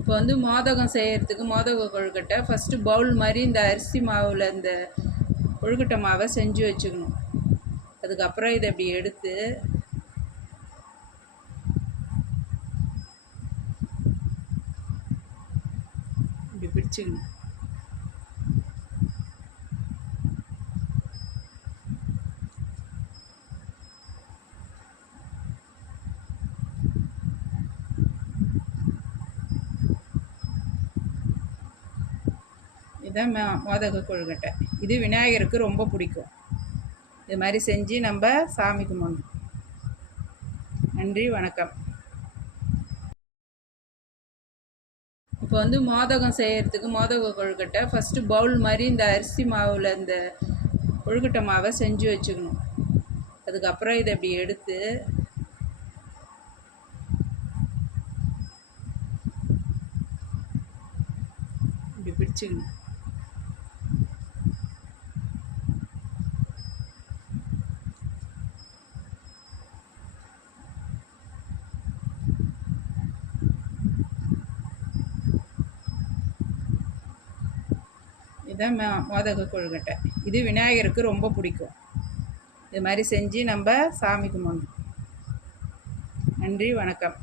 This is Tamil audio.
இப்போ வந்து மோதகம் செய்கிறதுக்கு மோதக கொழுக்கட்டை ஃபஸ்ட்டு பவுல் மாதிரி இந்த அரிசி மாவில் இந்த கொழுக்கட்டை மாவை செஞ்சு வச்சுக்கணும். அதுக்கப்புறம் இதை அப்படி எடுத்து இப்படி பிடிச்சிக்கணும். இதுதான் மோதக கொழுக்கட்டை இது விநாயகருக்கு ரொம்ப பிடிக்கும். இது மாதிரி செஞ்சு நம்ம சாமி கும்பிடணும். நன்றி வணக்கம். இப்போ வந்து மோதகம் செய்கிறதுக்கு மோதக கொழுக்கட்டை ஃபஸ்ட்டு பவுல் மாதிரி இந்த அரிசி மாவில் இந்த கொழுக்கட்டை மாவை செஞ்சு வச்சுக்கணும். அதுக்கப்புறம் இதை இப்படி எடுத்து இப்படி பிடிச்சிக்கணும். இதுதான் மோ- மோதக கொழுக்கட்டை இது விநாயகருக்கு ரொம்ப பிடிக்கும். இது மாதிரி செஞ்சு நம்ம சாமி கும்பிடணும். நன்றி வணக்கம்.